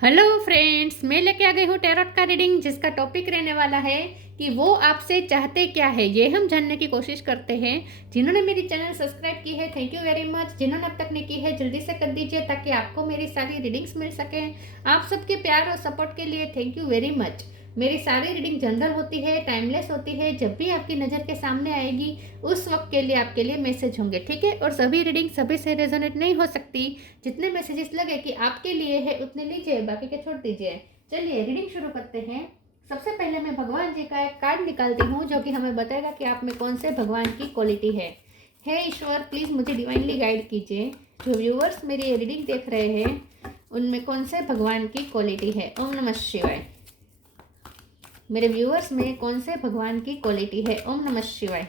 Hello friends, मैं लेके आ गई हूँ टैरोट का रीडिंग, जिसका टॉपिक रहने वाला है कि वो आपसे चाहते क्या है। ये हम जानने की कोशिश करते हैं। जिन्होंने मेरी चैनल सब्सक्राइब की है, थैंक यू वेरी मच। जिन्होंने अब तक नहीं की है, जल्दी से कर दीजिए ताकि आपको मेरी सारी रीडिंग्स मिल सके। आप सबके प्यार और सपोर्ट के लिए थैंक यू वेरी मच। मेरी सारी रीडिंग जनरल होती है, टाइमलेस होती है। जब भी आपकी नज़र के सामने आएगी उस वक्त के लिए आपके लिए मैसेज होंगे, ठीक है। और सभी रीडिंग सभी से रेजोनेट नहीं हो सकती। जितने मैसेजेस लगे कि आपके लिए है उतने लीजिए, बाकी के छोड़ दीजिए। चलिए रीडिंग शुरू करते हैं। सबसे पहले मैं भगवान जी का एक कार्ड निकालती हूँ जो कि हमें बताएगा कि आप में कौन से भगवान की क्वालिटी है। हे ईश्वर, प्लीज़ मुझे डिवाइनली गाइड कीजिए। जो व्यूअर्स मेरी रीडिंग देख रहे हैं उनमें कौन से भगवान की क्वालिटी है। ओम नमः शिवाय। मेरे व्यूअर्स में कौन से भगवान की क्वालिटी है। ओम नमः शिवाय।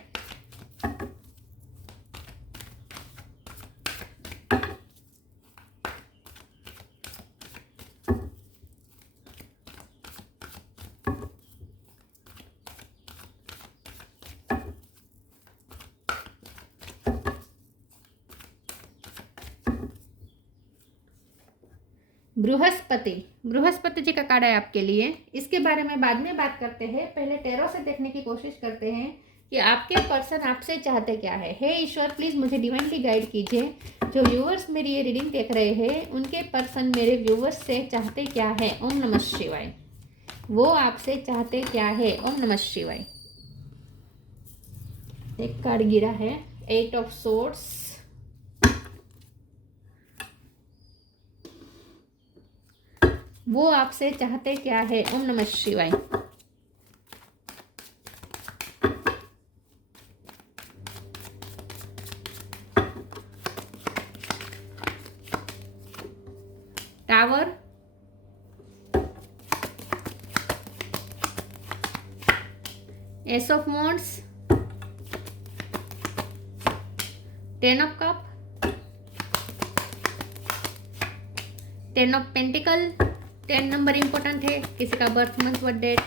बृहस्पति जी का कार्ड है आपके लिए। इसके बारे में बाद में बात करते हैं। पहले टैरो से देखने की कोशिश करते हैं कि आपके पर्सन आपसे चाहते क्या है। हे ईश्वर, प्लीज़ मुझे डिवाइनली गाइड कीजिए। जो व्यूअर्स मेरी ये रीडिंग देख रहे हैं उनके पर्सन मेरे व्यूअर्स से चाहते क्या है। ओम नमः शिवाय। वो आपसे चाहते क्या है। ओम नमः शिवाय। एक कार्ड गिरा है, 8 ऑफ सोर्ड्स। वो आपसे चाहते क्या है। ओम नमः शिवाय। Tower, ace of wands, 10 of cup, 10 of pentacle. 10 number important है, किसी का birth month birth date.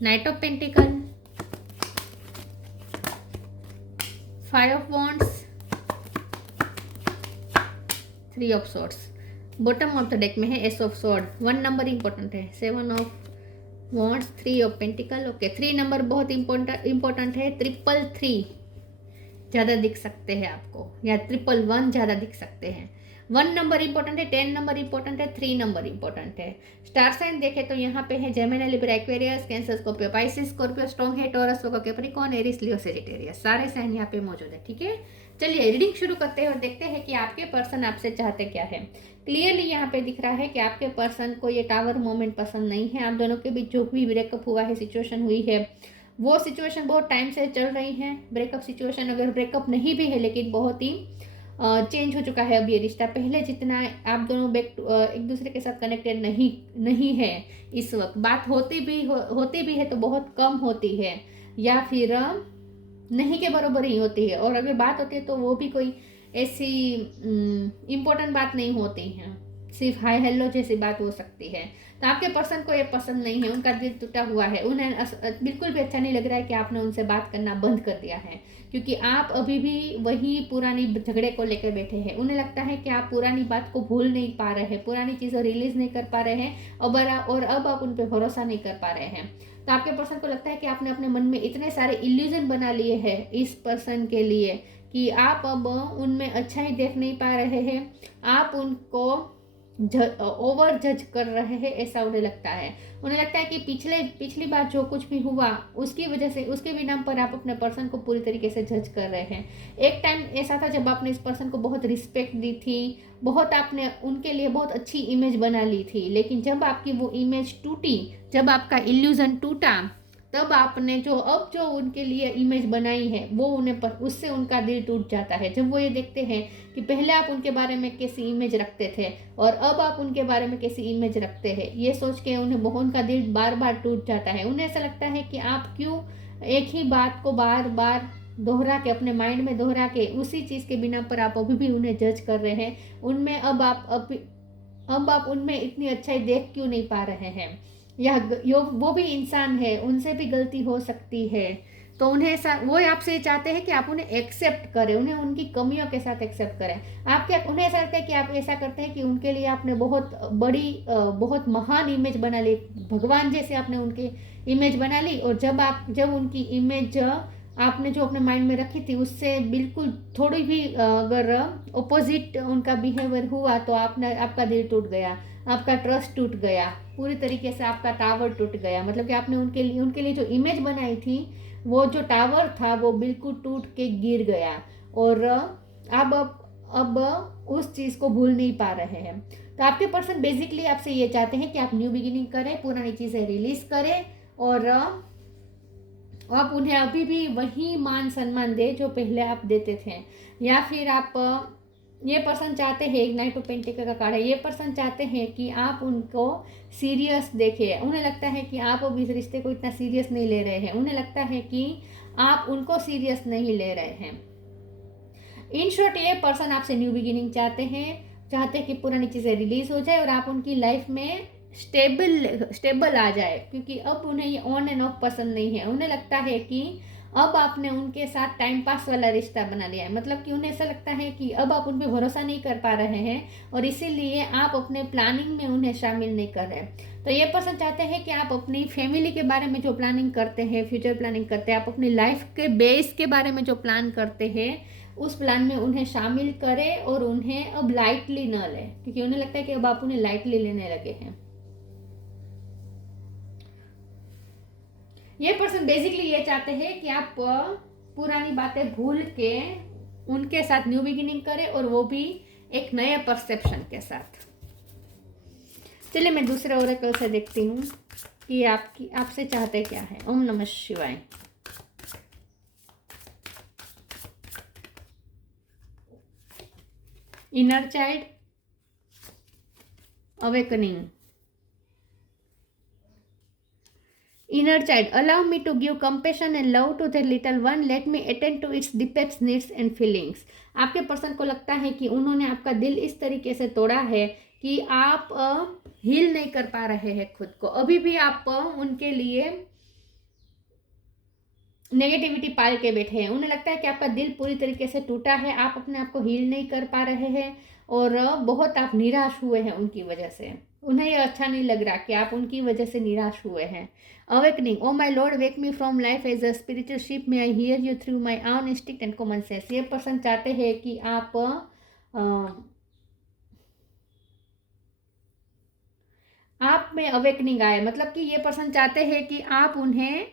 Knight of pentacle, 5 of wands, 3 of swords। Bottom of the deck में है ace of sword. 1 number important है, 7 of wands, 3 of pentacle. Okay, 3 number बहुत important है। 333 ज़्यादा दिख सकते हैं आपको, या 111 ज़्यादा दिख सकते हैं। 1 नंबर इंपॉर्टेंट है, 10 नंबर इंपॉर्टेंट है, 3 नंबर इंपॉर्टेंट है। स्टार साइन देखें तो यहाँ पे है Gemini, Libra, Aquarius, cancer, Scorpio, Pisces, Scorpio strong है, टॉरस, वर्गो, कैप्रिकॉर्न, एरिस, लियो, सेजिटेरियस। सारे साइन यहाँ पे मौजूद है, ठीक है। चलिए रीडिंग शुरू करते हैं और देखते हैं कि आपके पर्सन आपसे चाहते क्या है। क्लियरली यहाँ पे दिख रहा है कि आपके पर्सन को ये टावर मोमेंट पसंद नहीं है। आप दोनों के बीच जो भी ब्रेकअप हुआ है, सिचुएशन हुई है, वो सिचुएशन बहुत टाइम से चल रही है। ब्रेकअप सिचुएशन, अगर ब्रेकअप नहीं भी है लेकिन बहुत ही चेंज हो चुका है अब ये रिश्ता। पहले जितना आप दोनों एक दूसरे के साथ कनेक्टेड नहीं है इस वक्त। बात होती भी है तो बहुत कम होती है, या फिर नहीं के बराबर ही होती है। और अगर बात होती है तो वो भी कोई ऐसी इम्पोर्टेंट बात नहीं होती है, सिर्फ हाय हेलो जैसी बात हो सकती है। तो आपके पर्सन को ये पसंद नहीं है, उनका दिल टूटा हुआ है। उन्हें बिल्कुल भी अच्छा नहीं लग रहा है कि आपने उनसे बात करना बंद कर दिया है, क्योंकि आप अभी भी वही पुरानी झगड़े को लेकर बैठे हैं। उन्हें लगता है कि आप पुरानी बात को भूल नहीं पा रहे हैं, पुरानी चीज़ें रिलीज नहीं कर पा रहे हैं, और अब आप उन पर भरोसा नहीं कर पा रहे हैं। तो आपके पर्सन को लगता है कि आपने अपने मन में इतने सारे इल्यूजन बना लिए हैं इस पर्सन के लिए कि आप अब उनमें अच्छाई देख नहीं पा रहे हैं। आप उनको ओवर जज कर रहे हैं, ऐसा उन्हें लगता है। उन्हें लगता है कि पिछली बार जो कुछ भी हुआ उसकी वजह से, उसके भी नाम पर आप अपने पर्सन को पूरी तरीके से जज कर रहे हैं। एक टाइम ऐसा था जब आपने इस पर्सन को बहुत रिस्पेक्ट दी थी, बहुत आपने उनके लिए बहुत अच्छी इमेज बना ली थी, लेकिन जब आपकी वो इमेज टूटी, जब आपका इल्यूजन टूटा, तब आपने जो उनके लिए इमेज बनाई है वो उससे उनका दिल टूट जाता है। जब वो ये देखते हैं कि पहले आप उनके बारे में कैसी इमेज रखते थे और अब आप उनके बारे में कैसी इमेज रखते हैं, ये सोच के उनका दिल बार बार टूट जाता है। उन्हें ऐसा लगता है कि आप क्यों एक ही बात को बार बार दोहरा के, अपने माइंड में दोहरा के, उसी चीज़ के बिना पर आप अभी भी उन्हें जज कर रहे हैं। उनमें अब आप उनमें इतनी अच्छाई देख क्यों नहीं पा रहे हैं। वो भी इंसान है, उनसे भी गलती हो सकती है। तो वो आपसे चाहते हैं कि आप उन्हें एक्सेप्ट करें, उन्हें उनकी कमियों के साथ एक्सेप्ट करें। उन्हें ऐसा लगता है कि आप ऐसा करते हैं कि उनके लिए आपने बहुत बड़ी बहुत महान इमेज बना ली, भगवान जैसे आपने उनकी इमेज बना ली, और जब उनकी इमेज आपने जो अपने माइंड में रखी थी उससे बिल्कुल थोड़ी भी अगर ऑपोजिट उनका बिहेवियर हुआ तो आपका दिल टूट गया, आपका ट्रस्ट टूट गया, पूरी तरीके से आपका टावर टूट गया। मतलब कि आपने उनके लिए जो इमेज बनाई थी, वो जो टावर था वो बिल्कुल टूट के गिर गया, और अब उस चीज़ को भूल नहीं पा रहे हैं। तो आपके पर्सन बेसिकली आपसे ये चाहते हैं कि आप न्यू बिगिनिंग करें, पुरानी चीज़ें रिलीज करें, और आप उन्हें अभी भी वही मान सम्मान दे जो पहले आप देते थे। या फिर आप ये पर्सन चाहते हैं, एक नाइट ऑफ पेंटिकल का कार्ड है, ये पर्सन चाहते हैं कि आप उनको सीरियस देखें। उन्हें लगता है कि आप अब इस रिश्ते को इतना सीरियस नहीं ले रहे हैं, उन्हें लगता है कि आप उनको सीरियस नहीं ले रहे हैं। इन शॉर्ट, ये पर्सन आपसे न्यू बिगिनिंग चाहते हैं कि पुरानी चीज़ें रिलीज हो जाए और आप उनकी लाइफ में स्टेबल आ जाए, क्योंकि अब उन्हें ये ऑन एंड ऑफ पसंद नहीं है। उन्हें लगता है कि अब आपने उनके साथ टाइम पास वाला रिश्ता बना लिया है, मतलब कि उन्हें ऐसा लगता है कि अब आप उन पर भरोसा नहीं कर पा रहे हैं, और इसीलिए आप अपने प्लानिंग में उन्हें शामिल नहीं कर रहे। तो ये पर्सन चाहते हैं कि आप अपनी फैमिली के बारे में जो प्लानिंग करते हैं, फ्यूचर प्लानिंग करते हैं, आप अपनी लाइफ के बेस के बारे में जो प्लान करते हैं, उस प्लान में उन्हें शामिल करें और उन्हें अब लाइटली न लें, क्योंकि उन्हें लगता है कि अब आप उन्हें लाइटली लेने लगे हैं। ये पर्सन बेसिकली ये चाहते हैं कि आप पुरानी बातें भूल के उनके साथ न्यू बिगिनिंग करें, और वो भी एक नए परसेप्शन के साथ। चलिए मैं दूसरे ओरेकल से देखती हूँ कि आपसे चाहते क्या है। ओम नमः शिवाय। Inner child, awakening. Inner child, allow me to give compassion and love to their little one. Let me attend to its deepest needs and feelings. आपके पर्सन को लगता है कि उन्होंने आपका दिल इस तरीके से तोड़ा है कि आप हील नहीं कर पा रहे हैं खुद को। अभी भी आप उनके लिए नेगेटिविटी पाल के बैठे हैं। उन्हें लगता है कि आपका दिल पूरी तरीके से टूटा है, आप अपने आप को हील नहीं कर पा रहे हैं, और बहुत आप निराश हुए हैं उनकी वजह से। उन्हें यह अच्छा नहीं लग रहा कि आप उनकी वजह से निराश हुए हैं। Awakening, O my lord, wake me from life as a spiritual ship, may I hear you through my own instinct and common sense. ये पर्सन चाहते हैं कि आप में अवेकनिंग आए, मतलब कि ये पर्सन चाहते हैं कि आप उन्हें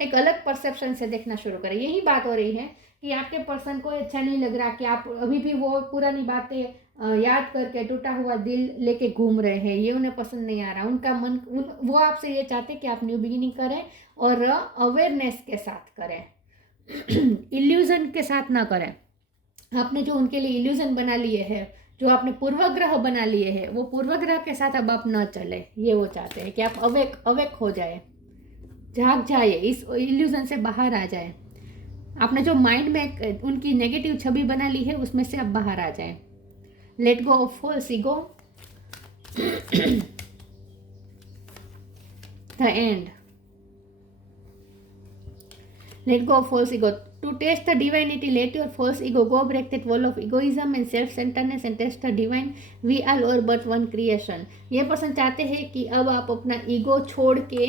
एक अलग परसेप्शन से देखना शुरू करें। यही बात हो रही है कि आपके पर्सन को अच्छा नहीं लग रहा कि आप अभी भी वो पुरानी बातें याद करके टूटा हुआ दिल लेके घूम रहे हैं। ये उन्हें पसंद नहीं आ रहा। उनका मन वो आपसे ये चाहते कि आप न्यू बिगिनिंग करें, और अवेयरनेस के साथ करें, इल्यूजन के साथ ना करें। आपने जो उनके लिए इल्यूजन बना लिए हैं, जो आपने पूर्वग्रह बना लिए हैं, वो पूर्वग्रह के साथ अब आप न चले। ये वो चाहते हैं कि आप अवेक हो जाए, जाग जाए, इस इल्यूजन से बाहर आ जाए। आपने जो माइंड में उनकी नेगेटिव छवि बना ली है उसमें से आप बाहर आ जाए। Let go of false ego, the end. Let go of false ego, to taste the divinity, let your false ego go, break that wall of egoism and self centredness and taste the divine. We are all but one creation. ये person चाहते हैं कि अब आप अपना ego छोड़ के,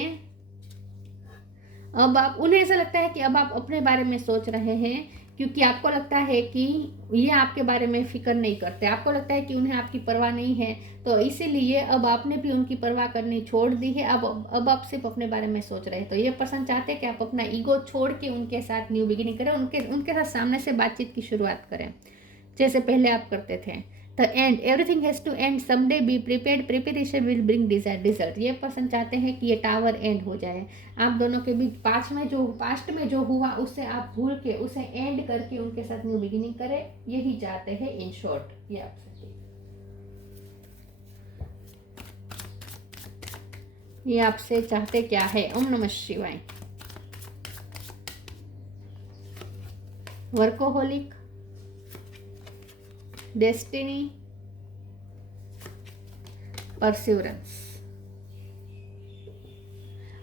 अब आप, उन्हें ऐसा लगता है कि अब आप अपने बारे में सोच रहे हैं, क्योंकि आपको लगता है कि ये आपके बारे में फिक्र नहीं करते। आपको लगता है कि उन्हें आपकी परवाह नहीं है, तो इसीलिए अब आपने भी उनकी परवाह करनी छोड़ दी है। अब आप सिर्फ अपने बारे में सोच रहे हैं। तो ये पर्सन चाहते हैं कि आप अपना ईगो छोड़ के उनके साथ न्यू बिगिनिंग करें, उनके साथ सामने से बातचीत की शुरुआत करें जैसे पहले आप करते थे। The end, everything has to end someday, be prepared, preparation will bring desired result. ये पर्सन चाहते हैं कि ये टावर एंड हो जाए। आप दोनों के बीच पास्ट में जो हुआ उससे आप भूल के उसे एंड करके उनके साथ न्यू बिगिनिंग करें, यही चाहते हैं इन शॉर्ट। ये आपसे चाहते क्या है। ओम नमः शिवाय। Workaholic, destiny, perseverance.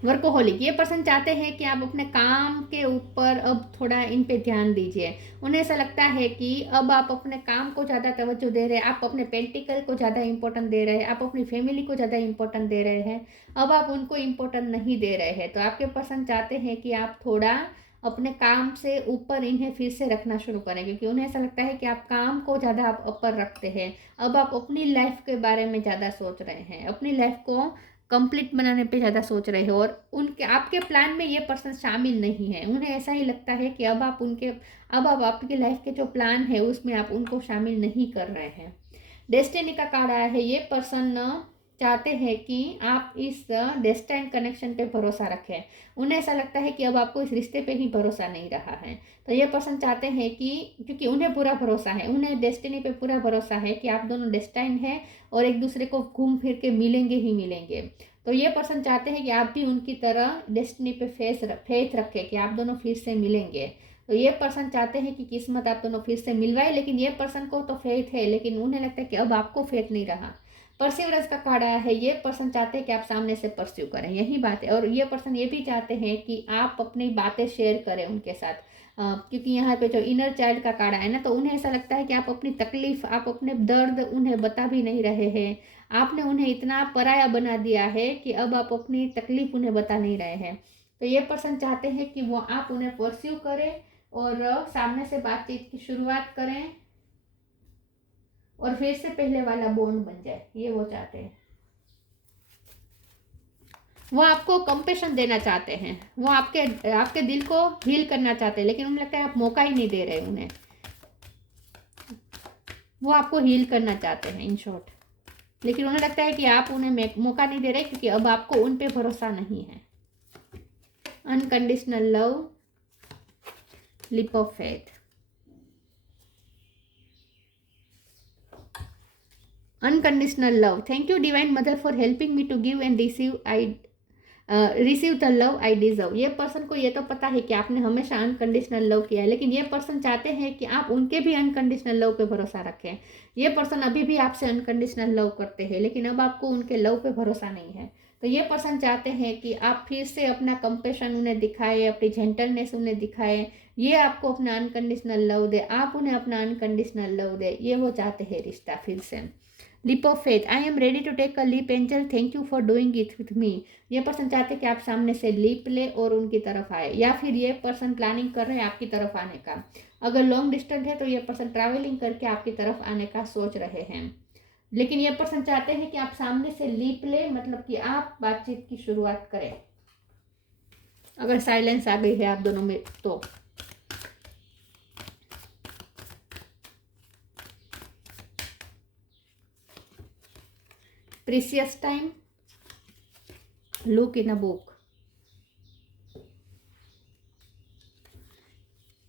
वर्कोहोलिक, ये पर्सन चाहते हैं कि आप अपने काम के ऊपर अब थोड़ा इन पे ध्यान दीजिए। उन्हें ऐसा लगता है कि अब आप अपने काम को ज़्यादा तवज्जो दे रहे हैं, आप अपने पेंटिकल को ज़्यादा इंपॉर्टेंट दे रहे हैं, आप अपनी फैमिली को ज़्यादा इंपॉर्टेंट दे रहे हैं, अब आप उनको इम्पोर्टेंट नहीं दे रहे हैं। तो आपके पर्सन चाहते हैं कि आप थोड़ा अपने काम से ऊपर इन्हें फिर से रखना शुरू करें, क्योंकि उन्हें ऐसा लगता है कि आप काम को ज़्यादा आप ऊपर रखते हैं। अब आप अपनी लाइफ के बारे में ज़्यादा सोच रहे हैं, अपनी लाइफ को कंप्लीट बनाने पे ज़्यादा सोच रहे हो, और उनके आपके प्लान में ये पर्सन शामिल नहीं है। उन्हें ऐसा ही लगता है कि अब आप आपकी लाइफ के जो प्लान है उसमें आप उनको शामिल नहीं कर रहे हैं। डेस्टिनी का कार्ड आया है, ये पर्सन चाहते हैं कि आप इस डेस्टाइन कनेक्शन पे भरोसा रखें। उन्हें ऐसा लगता है कि अब आपको इस रिश्ते पे ही भरोसा नहीं रहा है। तो ये पर्सन चाहते हैं कि, क्योंकि उन्हें पूरा भरोसा है, उन्हें डेस्टिनी पे पूरा भरोसा है कि आप दोनों डेस्टाइन हैं और एक दूसरे को घूम फिर के मिलेंगे ही मिलेंगे। तो ये पर्सन चाहते हैं कि आप भी उनकी तरह डेस्टिनी पे फेथ रखें कि आप दोनों फिर से मिलेंगे। तो ये पर्सन चाहते हैं कि किस्मत आप दोनों फिर से मिलवाए, लेकिन ये पर्सन को तो फेथ है, लेकिन उन्हें लगता है कि अब आपको फेथ नहीं रहा। परसिवरेंस का कार्ड आया है, ये पर्सन चाहते हैं कि आप सामने से परस्यू करें, यही बात है। और ये पर्सन ये भी चाहते हैं कि आप अपनी बातें शेयर करें उनके साथ, क्योंकि यहाँ पे जो इनर चाइल्ड का कार्ड आया ना, तो उन्हें ऐसा लगता है कि आप अपनी तकलीफ, आप अपने दर्द उन्हें बता भी नहीं रहे हैं। आपने उन्हें इतना पराया बना दिया है कि अब आप अपनी तकलीफ उन्हें बता नहीं रहे हैं। तो ये पर्सन चाहते हैं कि वो आप उन्हें परस्यू करें और सामने से बातचीत की शुरुआत करें और फिर से पहले वाला बॉन्ड बन जाए, ये वो चाहते हैं। वो आपको कंपेशन देना चाहते हैं, वो आपके दिल को हील करना चाहते हैं, लेकिन उन्हें लगता है आप मौका ही नहीं दे रहे उन्हें। वो आपको हील करना चाहते हैं इन शॉर्ट, लेकिन उन्हें लगता है कि आप उन्हें मौका नहीं दे रहे, क्योंकि अब आपको उन पे भरोसा नहीं है। Unconditional love, lip of faith. Unconditional love. Thank you Divine Mother for helping me to give and receive the love I deserve. ये पर्सन को ये तो पता है कि आपने हमेशा अनकंडीशनल लव किया है, लेकिन ये पर्सन चाहते हैं कि आप उनके भी अनकंडीशनल लव पे भरोसा रखें। ये पर्सन अभी भी आपसे अनकंडीशनल लव करते हैं, लेकिन अब आपको उनके लव पे भरोसा नहीं है। तो ये पर्सन चाहते हैं कि आप फिर से अपना कंपेशन उन्हें दिखाए, अपनी जेंटलनेस उन्हें दिखाए, ये आपको अपना अनकंडीशनल लव दे, आप उन्हें अपना अनकंडीशनल लव दे, ये वो चाहते हैं रिश्ता फिर से। Leap of faith, I am ready to take a leap angel, thank you for doing it with me. ये पर्सन चाहते हैं कि आप सामने से लीप ले और उनकी तरफ आए, या फिर ये पर्सन प्लानिंग कर रहे हैं आपकी तरफ आने का। अगर लॉन्ग डिस्टेंस है तो ये पर्सन ट्रैवलिंग करके आपकी तरफ आने का सोच रहे हैं, लेकिन ये पर्सन चाहते हैं कि आप सामने से लीप ले, मतलब कि आप बातचीत की शुरुआत करें। अगर साइलेंस आ गई है आप दोनों में तो precious time, look in a book.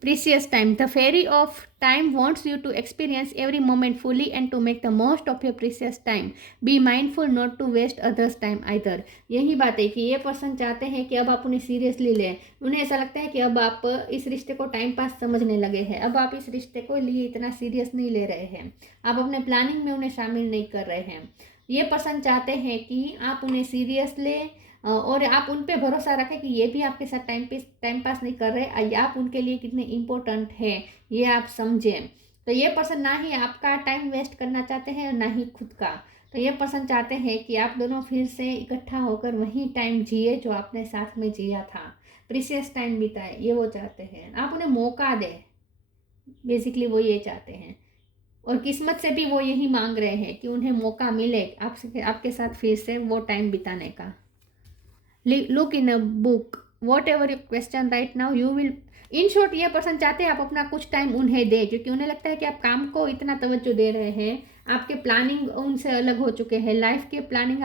Precious time, the fairy of time wants you to experience every moment fully and to make the most of your precious time. Be mindful not to waste others time either. यही बात है कि ये person चाहते हैं कि अब आप उन्हें सीरियसली लें। उन्हें ऐसा लगता है कि अब आप इस रिश्ते को टाइम पास समझने लगे हैं, अब आप इस रिश्ते को लिए इतना सीरियस नहीं ले रहे हैं, आप अपने प्लानिंग में उन्हें शामिल नहीं कर रहे हैं। ये पर्सन चाहते हैं कि आप उन्हें सीरियस लें और आप उन पे भरोसा रखें कि ये भी आपके साथ टाइम पास नहीं कर रहे, आप उनके लिए कितने इम्पोर्टेंट हैं ये आप समझें। तो ये पर्सन ना ही आपका टाइम वेस्ट करना चाहते हैं और ना ही खुद का। तो ये पर्सन चाहते हैं कि आप दोनों फिर से इकट्ठा होकर वही टाइम जिए जो आपने साथ में जिया था, प्रीशियस टाइम बिताए, ये वो चाहते हैं। आप उन्हें मौका दें, बेसिकली वो ये चाहते हैं, और किस्मत से भी वो यही मांग रहे हैं कि उन्हें मौका मिले आपके साथ फिर से वो टाइम बिताने का। Look in a book, what ever you question right now you will. In short ये पर्सन चाहते हैं आप अपना कुछ टाइम उन्हें दें, क्योंकि उन्हें लगता है कि आप काम को इतना तवज्जो दे रहे हैं, आपके प्लानिंग उनसे अलग हो चुके हैं, लाइफ के प्लानिंग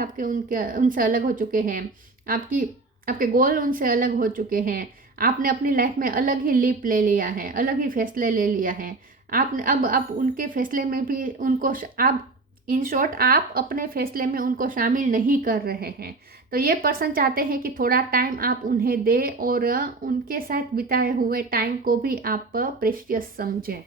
उनसे अलग हो चुके हैं, आपके गोल उनसे अलग हो चुके हैं, आपने अपनी लाइफ में अलग ही लीप ले लिया है, अलग ही फैसले ले लिया है। आपने अब उनके फैसले में भी उनको आप, इन शॉर्ट आप अपने फैसले में उनको शामिल नहीं कर रहे हैं। तो ये पर्सन चाहते हैं कि थोड़ा टाइम आप उन्हें दें और उनके साथ बिताए हुए टाइम को भी आप प्रेशियस समझें।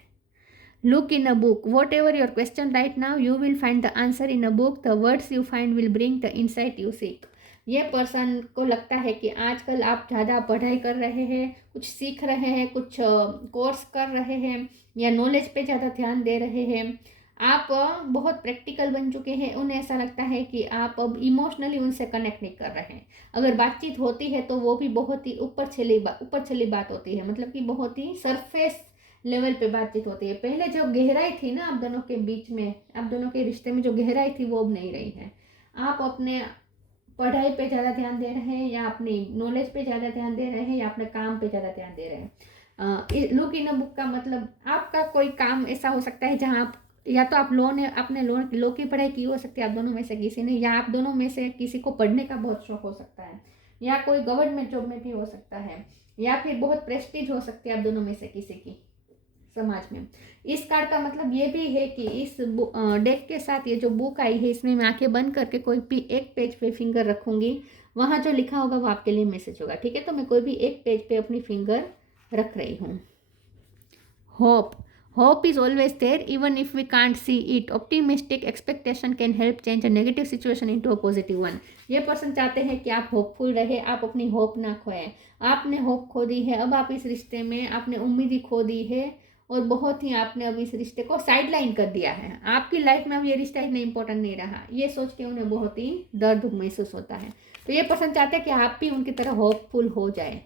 Look in a book, what ever your question right now you will find the answer in a book, the words you find will bring the insight you seek. ये पर्सन को लगता है कि आजकल आप ज़्यादा पढ़ाई कर रहे हैं, कुछ सीख रहे हैं, कुछ कोर्स कर रहे हैं या नॉलेज पे ज़्यादा ध्यान दे रहे हैं। आप बहुत प्रैक्टिकल बन चुके हैं। उन्हें ऐसा लगता है कि आप अब इमोशनली उनसे कनेक्ट नहीं कर रहे हैं। अगर बातचीत होती है तो वो भी बहुत ही ऊपर छली बात होती है, मतलब कि बहुत ही सरफेस लेवल पे बातचीत होती है। पहले जो गहराई थी ना आप दोनों के बीच में, आप दोनों के रिश्ते में जो गहराई थी वो अब नहीं रही है। आप अपने पढ़ाई पे ज़्यादा ध्यान दे रहे हैं या अपनी नॉलेज पे ज़्यादा ध्यान दे रहे हैं या अपने काम पे ज़्यादा ध्यान दे रहे हैं। लुक इन अ बुक का मतलब आपका कोई काम ऐसा हो सकता है जहाँ आप या तो आप अपने लॉ की पढ़ाई की हो सकती है आप दोनों में से किसी ने, या आप दोनों में से किसी को पढ़ने का बहुत शौक हो सकता है, या कोई गवर्नमेंट जॉब में भी हो सकता है, या फिर बहुत प्रेस्टीज हो सकती है आप दोनों में से किसी की समाज में। इस कार्ड का मतलब ये भी है कि इस डेक के साथ ये जो बुक आई है इसमें मैं आंखें बंद करके कोई भी एक पेज पे फिंगर रखूंगी, वहाँ जो लिखा होगा वो आपके लिए मैसेज होगा, ठीक है। तो मैं कोई भी एक पेज पे अपनी फिंगर रख रही हूँ। Hope is always there even if we can't see it. Optimistic expectation can help change a negative situation into a positive one. ये पर्सन चाहते हैं कि आप होपफुल रहे, आप अपनी होप ना खोएं। आपने होप खो दी है, अब आप इस रिश्ते में आपने उम्मीद खो दी है और बहुत ही आपने अब इस रिश्ते को साइडलाइन कर दिया है। आपकी लाइफ में अब ये रिश्ता इतना इंपॉर्टेंट नहीं रहा, ये सोच के उन्हें बहुत ही दर्द महसूस होता है। तो ये पर्सन चाहते हैं कि आप भी उनकी तरह होपफुल हो जाए।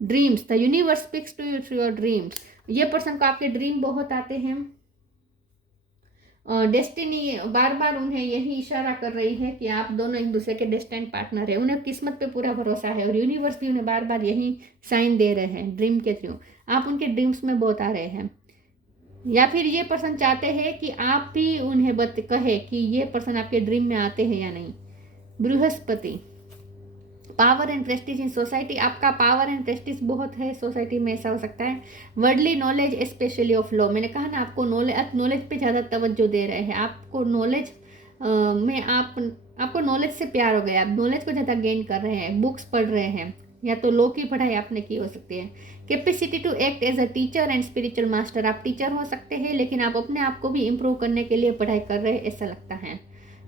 Dreams, the universe speaks to you through your dreams. ये पर्सन को आपके ड्रीम बहुत आते हैं। डेस्टिनी बार बार उन्हें यही इशारा कर रही है कि आप दोनों एक दूसरे के डेस्टिन्ड पार्टनर है। उन्हें किस्मत पे पूरा भरोसा है और यूनिवर्स भी उन्हें बार बार यही साइन दे रहे हैं ड्रीम के थ्रू। आप उनके ड्रीम्स में बहुत आ रहे हैं, या फिर ये पर्सन चाहते हैं कि आप भी उन्हें कहे कि ये पर्सन आपके ड्रीम में आते हैं या नहीं। Brihaspati, power and Prestige in society. आपका पावर एंड प्रेस्टीज बहुत है सोसाइटी में, ऐसा हो सकता है। Worldly knowledge specially of law, मैंने कहा ना आपको नॉलेज पे ज़्यादा तवज्जो दे रहे हैं। आपको नॉलेज में आपको नॉलेज से प्यार हो गया, आप नॉलेज को ज़्यादा गेन कर रहे हैं, बुक्स पढ़ रहे हैं, या तो लॉ की पढ़ाई आपने की हो सकती है। Capacity to act as a teacher and spiritual master, आप टीचर हो सकते हैं लेकिन आप अपने आप को भी इम्प्रूव करने के लिए पढ़ाई कर रहे हैं, ऐसा लगता है।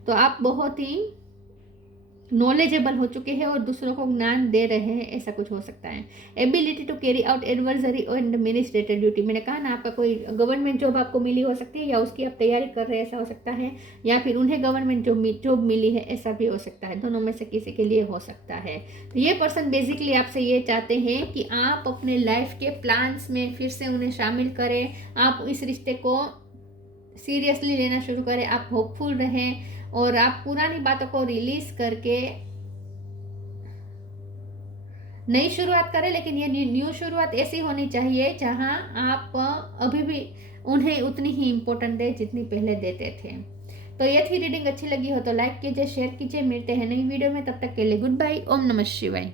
तो आप बहुत ही नॉलेजेबल हो चुके हैं और दूसरों को ज्ञान दे रहे हैं, ऐसा कुछ हो सकता है। Ability to carry out adversary and administrative duty, मैंने कहा ना आपका कोई गवर्नमेंट जॉब आपको मिली हो सकती है या उसकी आप तैयारी कर रहे हैं, ऐसा हो सकता है, या फिर उन्हें गवर्नमेंट जॉब मिली है, ऐसा भी हो सकता है। दोनों में से किसी के लिए हो सकता है। तो ये पर्सन बेसिकली आपसे ये चाहते हैं कि आप अपने लाइफ के प्लान्स में फिर से उन्हें शामिल करें, आप इस रिश्ते को सीरियसली लेना शुरू करें, आप होपफुल रहें और आप पुरानी बातों को रिलीज करके नई शुरुआत करें। लेकिन ये न्यू शुरुआत ऐसी होनी चाहिए जहां आप अभी भी उन्हें उतनी ही इम्पोर्टेंट दें जितनी पहले देते थे। तो ये थी रीडिंग, अच्छी लगी हो तो लाइक कीजिए, शेयर कीजिए। मिलते हैं नई वीडियो में, तब तक के लिए गुड बाय। ओम नमः शिवाय।